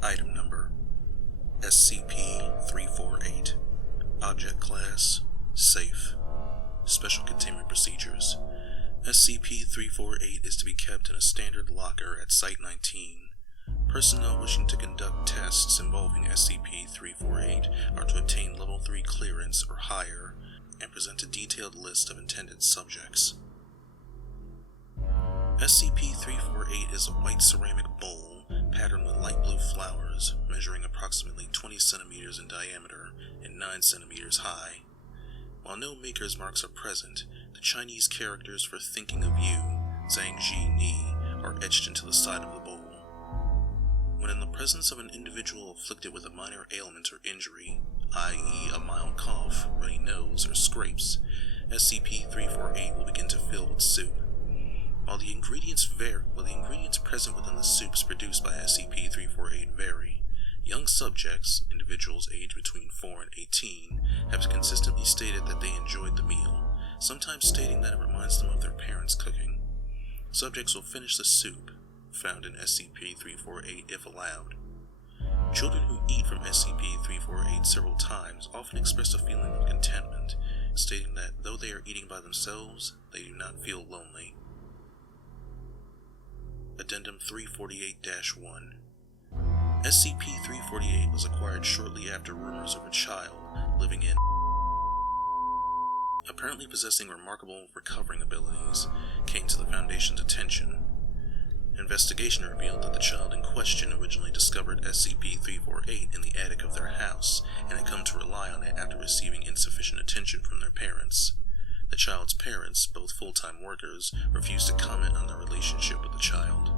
Item Number SCP-348. Object Class Safe. Special Containment Procedures. SCP-348 is to be kept in a standard locker at Site-19. Personnel wishing to conduct tests involving SCP-348 are to obtain Level 3 clearance or higher and present a detailed list of intended subjects. SCP-348 is a white ceramic bowl patterned with light blue flowers, measuring approximately 20 centimeters in diameter and 9 centimeters high. While no maker's marks are present, the Chinese characters for thinking of you, Zhang Ji Ni, are etched into the side of the bowl. When in the presence of an individual afflicted with a minor ailment or injury, i.e. a mild cough, runny nose, or scrapes, SCP-348 will begin to fill with soup. While the ingredients present within the soups produced by SCP-348 vary, young subjects, individuals aged between 4 and 18, have consistently stated that they enjoyed the meal, sometimes stating that it reminds them of their parents' cooking. Subjects will finish the soup, found in SCP-348 if allowed. Children who eat from SCP-348 several times often express a feeling of contentment, stating that though they are eating by themselves, they do not feel lonely. Addendum 348-1. SCP-348 was acquired shortly after rumors of a child living in apparently possessing remarkable recovering abilities came to the Foundation's attention. Investigation revealed that the child in question originally discovered SCP-348 in the attic of their house and had come to rely on it after receiving insufficient attention from their parents. The child's parents, both full-time workers, refused to comment on their relationship with the child.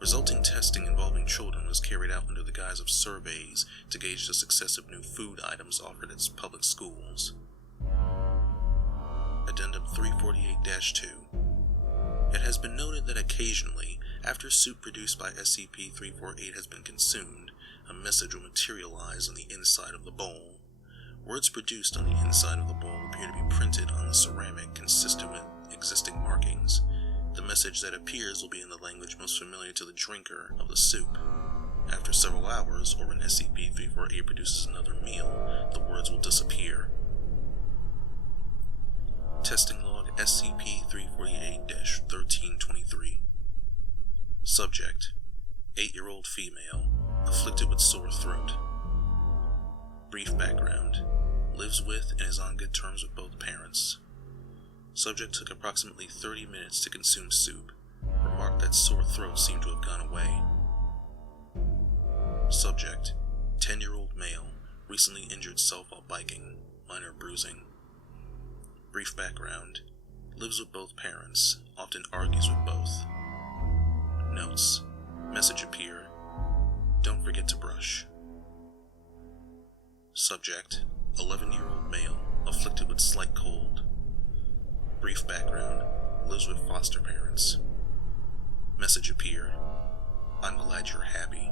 Resulting testing involving children was carried out under the guise of surveys to gauge the success of new food items offered at public schools. Addendum 348-2. It has been noted that occasionally, after soup produced by SCP-348 has been consumed, a message will materialize on the inside of the bowl. Words produced on the inside of the bowl appear to be printed on the ceramic consistent with existing markings. The message that appears will be in the language most familiar to the drinker of the soup. After several hours, or when SCP-348 produces another meal, the words will disappear. Testing Log SCP-348-1323. Subject: 8-year-old female, afflicted with sore throat. Brief background: lives with and is on good terms with both parents. Subject took approximately 30 minutes to consume soup. Remarked that sore throat seemed to have gone away. Subject: 10-year-old male, recently injured self while biking, minor bruising. Brief background: lives with both parents, often argues with both. Notes: message appear: don't forget to brush. Subject: 11-year-old male, afflicted with slight cold. Brief background: lives with foster parents. Message appear: I'm glad you're happy.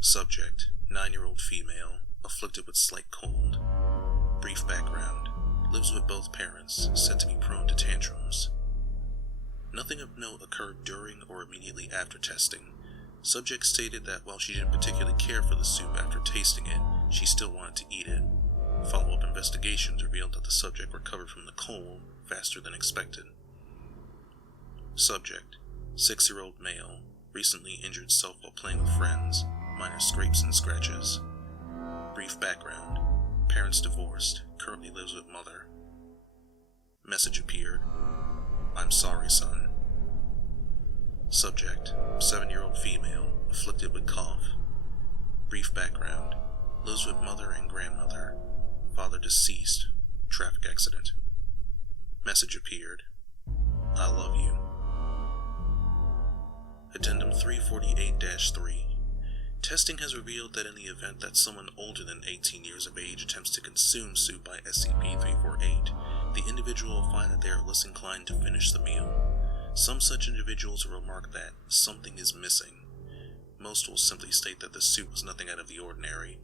Subject: 9-year-old female, afflicted with slight cold. Brief background: lives with both parents, said to be prone to tantrums. Nothing of note occurred during or immediately after testing. Subject stated that while she didn't particularly care for the soup after tasting it, she still wanted to eat it. Follow-up investigations revealed that the subject recovered from the cold faster than expected. Subject: 6-year-old male, recently injured self while playing with friends, minor scrapes and scratches. Brief background: parents divorced, currently lives with mother. Message appeared: I'm sorry, son. Subject: 7-year-old female, afflicted with cough. Brief background: lives with mother and grandmother. Father deceased, traffic accident. Message appeared: I love you. Addendum 348-3. Testing has revealed that in the event that someone older than 18 years of age attempts to consume soup by SCP-348, the individual will find that they are less inclined to finish the meal. Some such individuals will remark that something is missing. Most will simply state that the soup was nothing out of the ordinary.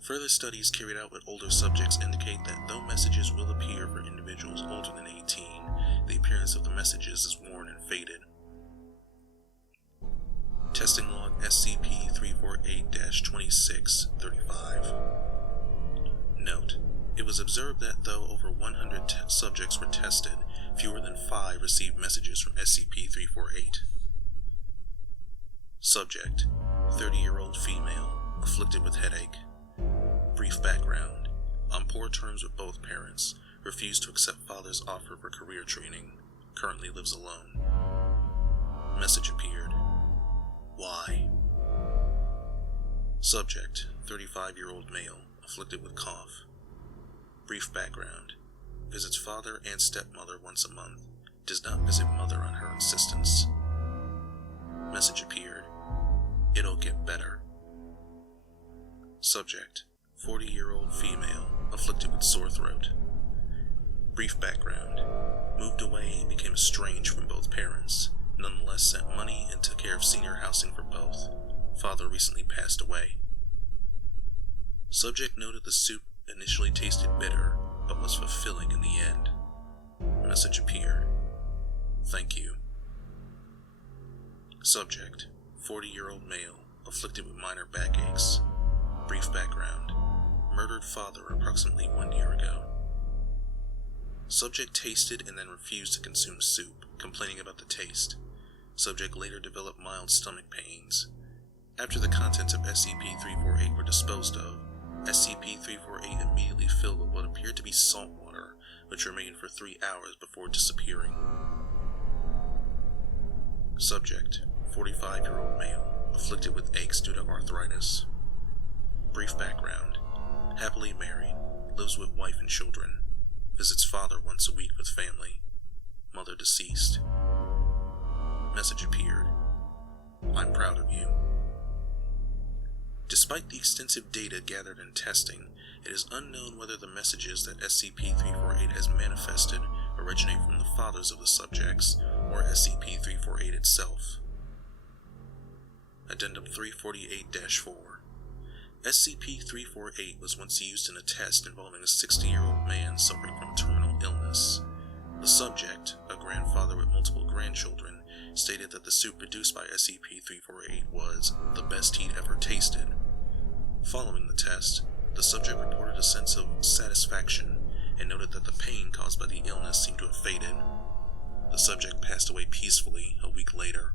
Further studies carried out with older subjects indicate that though messages will appear for individuals older than 18, the appearance status of the messages is worn and faded. Testing log SCP-348-2635. Note: it was observed that though over 100 subjects were tested, fewer than 5 received messages from SCP-348. Subject: 30-year-old female, afflicted with headache. Brief background: on poor terms with both parents, refused to accept father's offer for career training, currently lives alone. Message appeared. Why? Subject: 35-year-old male, afflicted with cough. Brief background: visits father and stepmother once a month, does not visit mother on her insistence. Message appeared. It'll get better. Subject: 40-year-old female, afflicted with sore throat. Brief background: moved away and became estranged from both parents, nonetheless sent money and took care of senior housing for both. Father recently passed away. Subject noted the soup initially tasted bitter, but was fulfilling in the end. Message appeared. Thank you. Subject: 40-year-old male, afflicted with minor backaches. Brief background: murdered father approximately 1 year ago. Subject tasted and then refused to consume soup, complaining about the taste. Subject later developed mild stomach pains. After the contents of SCP-348 were disposed of, SCP-348 immediately filled with what appeared to be salt water, which remained for 3 hours before disappearing. Subject: 45-year-old male, afflicted with aches due to arthritis. Brief background: happily married, lives with wife and children, visits father once a week with family, mother deceased. Message appeared. I'm proud of you. Despite the extensive data gathered in testing, it is unknown whether the messages that SCP-348 has manifested originate from the fathers of the subjects or SCP-348 itself. Addendum 348-4. SCP-348 was once used in a test involving a 60-year-old man suffering from terminal illness. The subject, a grandfather with multiple grandchildren, stated that the soup produced by SCP-348 was the best he'd ever tasted. Following the test, the subject reported a sense of satisfaction and noted that the pain caused by the illness seemed to have faded. The subject passed away peacefully a week later.